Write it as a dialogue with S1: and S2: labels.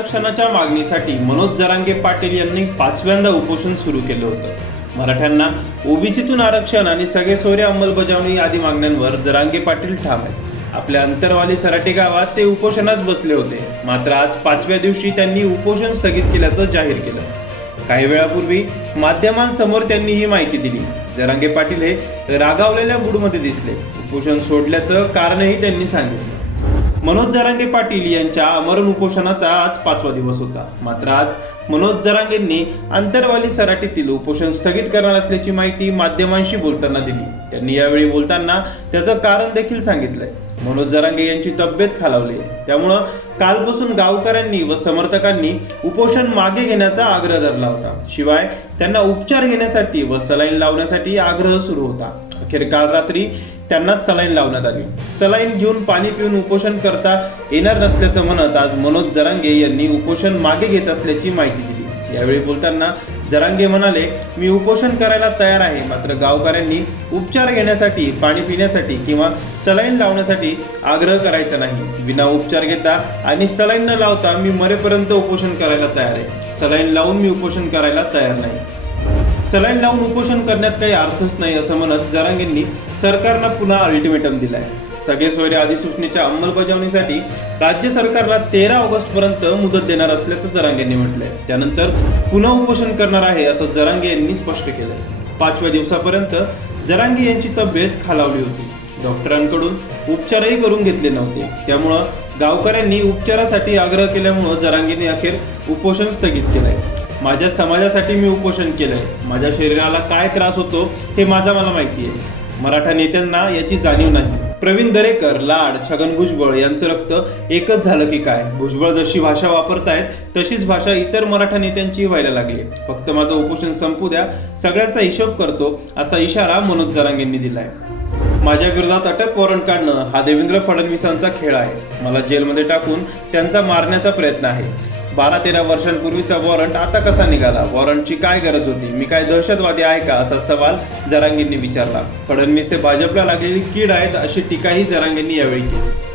S1: आरक्षणाच्या मागणीसाठी मनोज जरांगे पाटील यांनी पाचव्यांदा उपोषण सुरू केलं होतं. मराठ्यांना ओबीसीतून आरक्षण आणि सगळे सोयरे अंमलबजावणी आदी मागण्यांवर जरांगे पाटील ठाम आहेत. आपल्या अंतरवाली सराटे गावात ते उपोषणास बसले होते. मात्र आज पाचव्या दिवशी त्यांनी उपोषण स्थगित केल्याचं जाहीर केलं. काही वेळापूर्वी माध्यमांसमोर त्यांनी ही माहिती दिली. जरांगे पाटील हे रागावलेल्या मूडमध्ये दिसले. उपोषण सोडल्याचं कारणही त्यांनी सांगितलं. मनोज जरांगे पाटील यांच्या अमरण उपोषणाचा आज पाचवा दिवस होता. मात्र आज मनोज जरांगेंनी आंतरवाली सराटीतील उपोषण स्थगित करणार असल्याची माहिती माध्यमांशी बोलताना दिली. त्यांनी यावेळी बोलताना त्याचं कारण देखील सांगितलंय. मनोज जरांगे यांची तब्येत खालावली आहे. त्यामुळं कालपासून गावकऱ्यांनी व समर्थकांनी उपोषण मागे घेण्याचा आग्रह धरला होता. शिवाय त्यांना उपचार घेण्यासाठी व सलाईन लावण्यासाठी आग्रह सुरू होता. अखेर काल रात्री त्यांना सलाईन लावण्यात आली. सलाईन घेऊन पाणी पिऊन उपोषण करता येणार नसल्याचं म्हणत आज मनोज जरांगे यांनी उपोषण मागे घेत असल्याची माहिती दिली. यावेळी बोलताना जरांगे म्हणाले मी उपोषण करायला तयार आहे मात्र गावकऱ्यांनी उपचार घेण्यासाठी पाणी पिण्यासाठी किंवा सलाईन लावण्यासाठी आग्रह करायचा नाही. विना उपचार घेता आणि सलाईन न लावता मी मरेपर्यंत उपोषण करायला तयार आहे. सलाईन लावून मी उपोषण करायला तयार नाही. सलाईन लावून उपोषण करण्यात काही अर्थच नाही असं म्हणत जरांगेंनी सरकारनं पुन्हा अल्टिमेटम दिलाय. सगळे सोयरे अधिसूचनेच्या अंमलबजावणीसाठी राज्य सरकारला तेरा ऑगस्ट पर्यंत मुदत देणार असल्याचं जरांगेंनी म्हटलंय. त्यानंतर पुन्हा उपोषण करणार आहे असं जरांगे यांनी स्पष्ट केलंय. पाचव्या दिवसापर्यंत जरांगे यांची तब्येत खालावली होती. डॉक्टरांकडून उपचारही करून घेतले नव्हते. त्यामुळं गावकऱ्यांनी उपचारासाठी आग्रह केल्यामुळं जरांगेने अखेर उपोषण स्थगित केलंय. माझ्या समाजासाठी मी उपोषण केलंय. माझ्या शरीराला काय त्रास होतो हे माझा मला माहिती आहे. मराठा नेत्यांना याची जाणीव नाही. प्रवीण दरेकर लाड छगन भुजबळ यांचं रक्त एकच झालं की काय? भुजबळ जशी भाषा वापरतायत तशीच भाषा इतर मराठा नेत्यांची व्हायला लागली. फक्त माझं उपोषण संपू द्या. सगळ्यांचा हिशोब करतो असा इशारा मनोज जरांगेंनी दिलाय. माझ्या विरोधात अटक वॉरंट काढणं हा देवेंद्र फडणवीसांचा खेळ आहे. मला जेलमध्ये टाकून त्यांचा मारण्याचा प्रयत्न आहे. बारा तेरा वर्षांपूर्वीचा वॉरंट आता कसा निघाला? वॉरंटची काय गरज होती? मी काय दहशतवादी आहे का? असा सवाल जरांगींनी विचारला. फडणवीस हे भाजपला लागलेली कीड आहेत अशी टीकाही जरांगेंनी यावेळी केली.